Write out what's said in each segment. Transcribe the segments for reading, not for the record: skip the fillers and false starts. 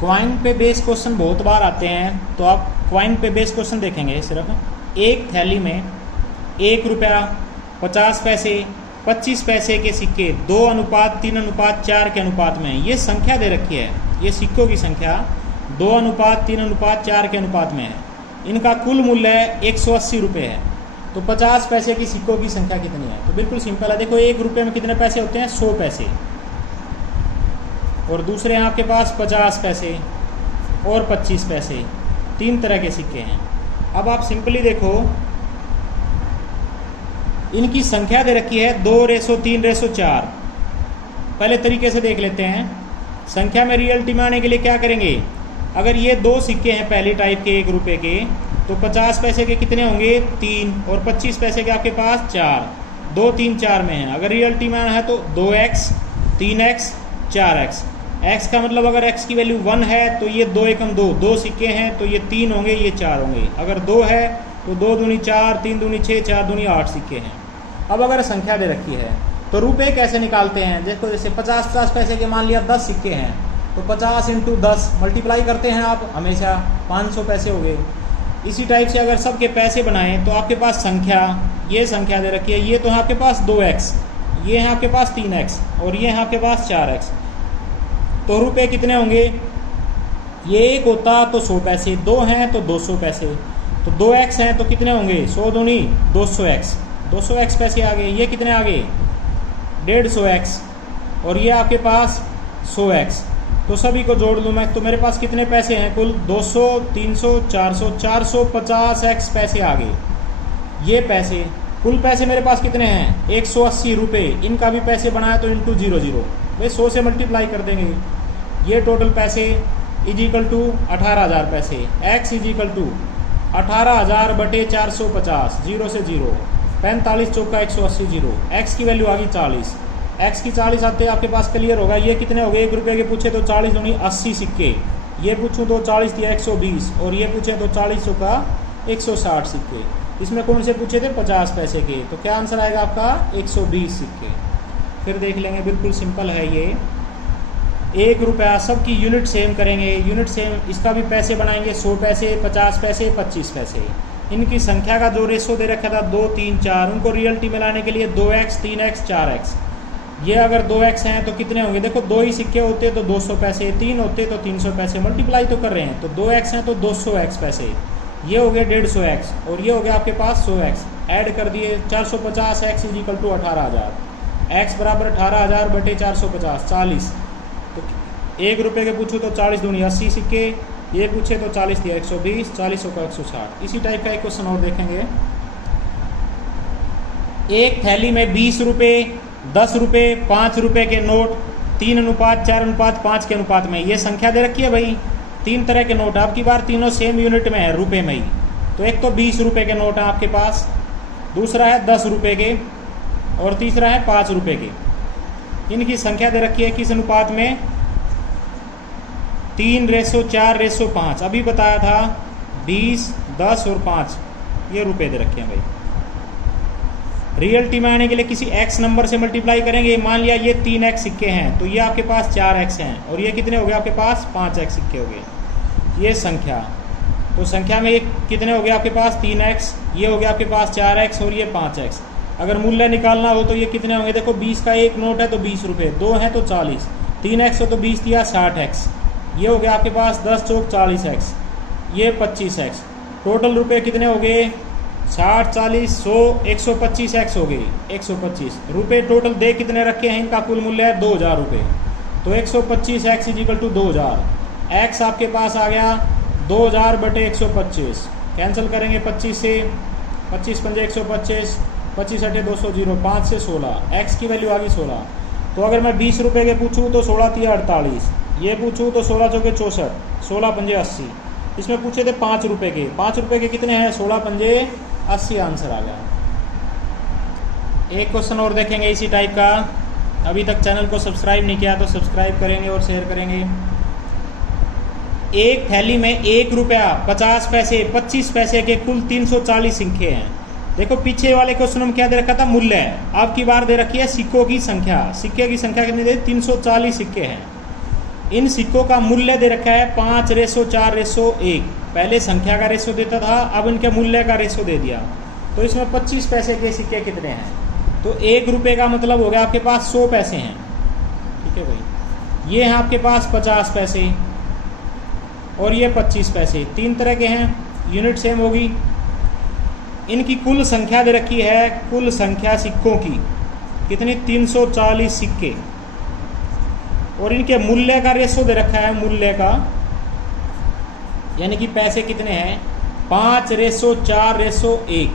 Coin पे based question बहुत बार आते हैं, तो आप क्वाइन पे बेस्ड क्वेश्चन देखेंगे। सिर्फ एक थैली में 1 रुपया, 50 पैसे, 25 पैसे के सिक्के 2:3:4 के अनुपात में, ये संख्या दे रखी है। ये सिक्कों की संख्या 2:3:4 के अनुपात में है। इनका कुल मूल्य 180 रुपये है। तो 50 पैसे की सिक्कों की संख्या कितनी है? तो बिल्कुल सिंपल है। देखो 1 रुपये में कितने पैसे होते हैं? 100 पैसे। और दूसरे हैं आपके पास 50 पैसे और 25 पैसे। 3 तरह के सिक्के हैं। अब आप सिंपली देखो, इनकी संख्या दे रखी है 2:3:4। पहले तरीके से देख लेते हैं। संख्या में रियलिटी में आने के लिए क्या करेंगे? अगर ये 2 सिक्के हैं पहली टाइप के 1 रुपये के, तो 50 पैसे के कितने होंगे? 3, और 25 पैसे के आपके पास 4। 2, 3, 4 में है। अगर रियलिटी में आना है तो 2x, 3x, 4x। x का मतलब अगर x की वैल्यू 1 है तो ये 2 एकम 2, 2 सिक्के हैं तो ये 3 होंगे, ये 4 होंगे। अगर 2 है तो 2 दूनी 4, 3 दूनी 6, 4 दूनी 8 सिक्के हैं। अब अगर संख्या दे रखी है तो रुपए कैसे निकालते हैं? देखो जैसे 50 पैसे के मान लिया 10 सिक्के हैं, तो 50 × 10 मल्टीप्लाई करते हैं आप हमेशा, 500 पैसे हो गए। इसी टाइप से अगर सबके पैसे बनाएं तो आपके पास संख्या, ये संख्या दे रखी है, ये तो है आपके पास 2x, ये है आपके पास 3x और ये है आपके पास 4x। तो रुपए कितने होंगे? ये 1 होता तो 100 पैसे, 2 हैं तो 200 पैसे, तो 2x हैं तो कितने होंगे? 100 दूनी 200x, 200x पैसे आ गए। ये कितने आ गए? 150x, और ये आपके पास 100x। तो सभी को जोड़ लूँ मैं तो मेरे पास कितने पैसे हैं कुल? 200, 300, 400, 450x पैसे आ गए। ये पैसे, कुल पैसे मेरे पास कितने हैं? 180 रुपये। इनका भी पैसे बनाया तो इंटू 00, वे 100 से मल्टीप्लाई कर देंगे। ये टोटल पैसे इजिकल टू 18,000 पैसे। x इजिकल टू 18,000 बटे 450, 0 से 0, 45 चौका 180, 0। x की वैल्यू आ गई 40। x की 40 आते आपके पास क्लियर होगा। ये कितने हो गए? 1 रुपये के पूछे तो 40 दूनी 80 सिक्के, ये पूछूँ तो 40 दिया 120, और ये पूछे तो 40 चौका 160 सिक्के। इसमें कौन से पूछे थे? 50 पैसे के। तो क्या आंसर आएगा आपका? 120 सिक्के। फिर देख लेंगे, बिल्कुल सिंपल है ये। 1 रुपया, सबकी यूनिट सेम करेंगे, यूनिट सेम, इसका भी पैसे बनाएंगे 100 पैसे, 50 पैसे, 25 पैसे। इनकी संख्या का जो रेशो दे रखा था 2, 3, 4, उनको रियलिटी में लाने के लिए 2x, 3x, 4x। ये अगर 2x हैं तो कितने होंगे? देखो 2 ही सिक्के होते तो 200 पैसे, 3 होते तो 300 पैसे, मल्टीप्लाई तो कर रहे हैं। तो 2x हैं तो 200x पैसे, ये हो गए 150x, और ये हो गया आपके पास 100x। ऐड कर दिए 450x इजिकल टू 18,000। x बराबर 18,000 बटे 450, 40। तो 1 रुपये के पूछूँ तो 40 दूनी 80 सिक्के, ये पूछे तो 40 दिया 120, 40 का 160। इसी टाइप का एक क्वेश्चन और देखेंगे। एक थैली में 20 रुपये, 10 रुपये, 5 रुपये के नोट 3:4:5 के अनुपात में, ये संख्या दे रखी है भाई। 3 तरह के नोट, आपकी बार तीनों सेम यूनिट में है, रुपये में ही। तो एक तो 20 रुपये के नोट है आपके पास, दूसरा है 10 रुपये के, और तीसरा है 5 रुपये के। इनकी संख्या दे रखी है किस अनुपात में? 3:4:5। अभी बताया था 20, 10 और 5, ये रुपये दे रखे हैं भाई। रियलिटी में आने के लिए किसी x नंबर से मल्टीप्लाई करेंगे। मान लिया ये 3x सिक्के हैं, तो ये आपके पास 4x हैं, और ये कितने हो गए आपके पास? 5x सिक्के हो गए। ये संख्या, तो संख्या में ये कितने हो गए आपके पास? 3x, ये हो गया आपके पास 4x, और ये 5x। अगर मूल्य निकालना हो तो ये कितने होंगे? देखो 20 का एक नोट है तो 20 रुपये, 2 हैं तो 40, 3x हो तो 20 दिया 60x, ये हो गया आपके पास 10 चौक 40x, ये 25x। टोटल रुपये कितने हो गए? 60, 40, 100, 125x हो गई, 125 रुपये टोटल दे कितने रखे हैं? इनका कुल मूल्य है 2,000 रुपये। तो 125x इजिकल टू 2,000। x आपके पास आ गया 2,000 बटे 125, कैंसिल करेंगे 25 से, 25 पंजे 125, 25 अठे 200, 0, 5 से 16, x की वैल्यू आ गई 16। तो अगर मैं 20 रुपये के पूछूँ तो 16 3 48, ये पूछूँ तो 16 चौके 64, 16 पंजे 80। इसमें पूछे थे 5 रुपये के, 5 रुपये के कितने हैं? 16 पंजे 80, आंसर आ गया। एक क्वेश्चन और देखेंगे इसी टाइप का। अभी तक चैनल को सब्सक्राइब नहीं किया तो सब्सक्राइब करेंगे और शेयर करेंगे। एक थैली में 1 रुपया, 50 पैसे, 25 पैसे के कुल 340 सिक्के हैं। देखो पीछे वाले क्वेश्चन में क्या दे रखा था? मूल्य है। आपकी बार दे रखी है सिक्कों की संख्या। सिक्के की संख्या कितनी दे? 340 सिक्के हैं। इन सिक्कों का मूल्य दे रखा है 5:4:1। पहले संख्या का रेशो देता था, अब इनके मूल्य का रेशो दे दिया। तो इसमें 25 पैसे के सिक्के कितने हैं? तो 1 रुपये का मतलब हो गया आपके पास 100 पैसे हैं। ठीक है भाई, ये हैं आपके पास 50 पैसे और ये 25 पैसे, 3 तरह के हैं, यूनिट सेम होगी। इनकी कुल संख्या दे रखी है, कुल संख्या सिक्कों की कितनी? 340 सिक्के। और इनके मूल्य का रेशो दे रखा है, मूल्य का यानी कि पैसे कितने हैं? 5:4:1।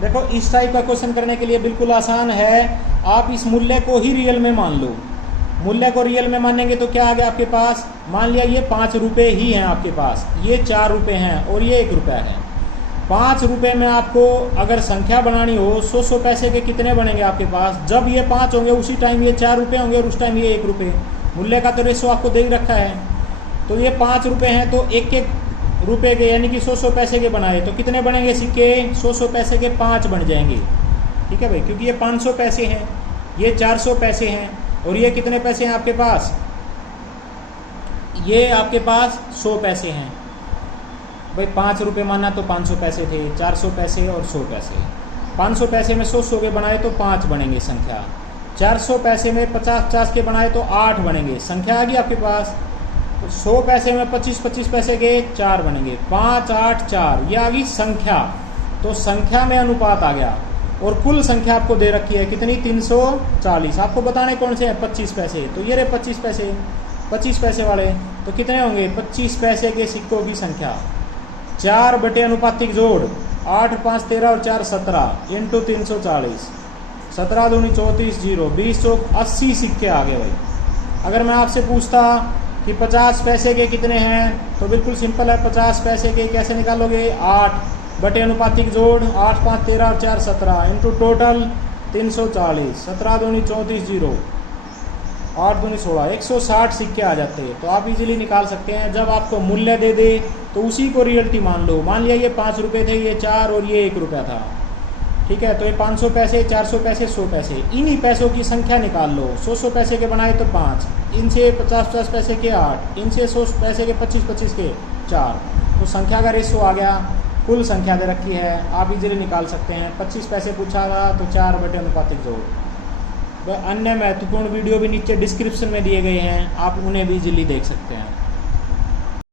देखो इस टाइप का क्वेश्चन करने के लिए बिल्कुल आसान है। आप इस मूल्य को ही रियल में मान लो। मूल्य को रियल में मानेंगे तो क्या आ गया आपके पास? मान लिया ये 5 रुपये ही हैं आपके पास, ये 4 रुपये हैं और ये 1 रुपया है। 5 रुपये में आपको अगर संख्या बनानी हो, 100 पैसे के कितने बनेंगे आपके पास? जब ये 5 होंगे उसी टाइम ये 4 रुपये होंगे और उस टाइम ये 1 रुपये। मूल्य का तो रेशो आपको दे ही रखा है। तो ये 5 रुपये हैं तो 1-1 रुपये के यानी कि 100 पैसे के बनाए तो कितने बनेंगे सिक्के? 100 पैसे के 5 बन जाएंगे। ठीक है भाई, क्योंकि ये 500 पैसे हैं, ये 400 पैसे हैं और ये कितने पैसे हैं आपके पास? ये आपके पास 100 पैसे हैं भाई। 5 रुपये माना तो 500 पैसे थे, 400 पैसे और 100 पैसे। 500 पैसे में 100 के बनाए तो 5 बनेंगे संख्या। 400 पैसे में 50 के बनाए तो 8 बनेंगे संख्या। आ गई आपके पास। तो 100 पैसे में 25 पैसे के 4 बनेंगे, 5, 8, 4, ये आ गई संख्या। तो संख्या में अनुपात आ गया। और कुल संख्या आपको दे रखी है कितनी? 340। आपको बताने कौन से हैं? 25 पैसे। तो ये रहे 25 पैसे, 25 पैसे वाले तो कितने होंगे? 25 पैसे के सिक्कों की संख्या। 4 बटे अनुपातिक जोड़ 8, 5, 13 और 4 17 इंटू 340। 17 दूनी 34, 0, 20 चौक 80 सिक्के आ गए भाई। अगर मैं आपसे पूछता कि 50 पैसे के कितने हैं तो बिल्कुल सिंपल है। 50 पैसे के कैसे निकालोगे? 8 बटे अनुपातिक जोड़ 8, 5, 13 और 4 17 इंटू टोटल 340। 17 दूनी 34, 0, 8 दूनी 16, 160 सिक्के आ जाते हैं। तो आप इजीली निकाल सकते हैं। जब आपको मूल्य दे दे तो उसी को रियलिटी मान लो। मान लिया ये 5 रुपये थे, ये 4 और ये 1 रुपया था। ठीक है, तो ये 500 पैसे, 400 पैसे, 100 पैसे, इन्हीं पैसों की संख्या निकाल लो। 100 पैसे के बनाए तो 5, इनसे 50 पैसे के 8, इनसे 100 पैसे के 25 के 4। तो संख्या का रेशो आ गया। कुल संख्या दे रखी है, आप इजीली निकाल सकते हैं। 25 पैसे पूछा था तो 4 बटे अनुपातिक जोड़। अन्य महत्वपूर्ण वीडियो भी नीचे डिस्क्रिप्शन में दिए गए हैं, आप उन्हें भी इजीली देख सकते हैं।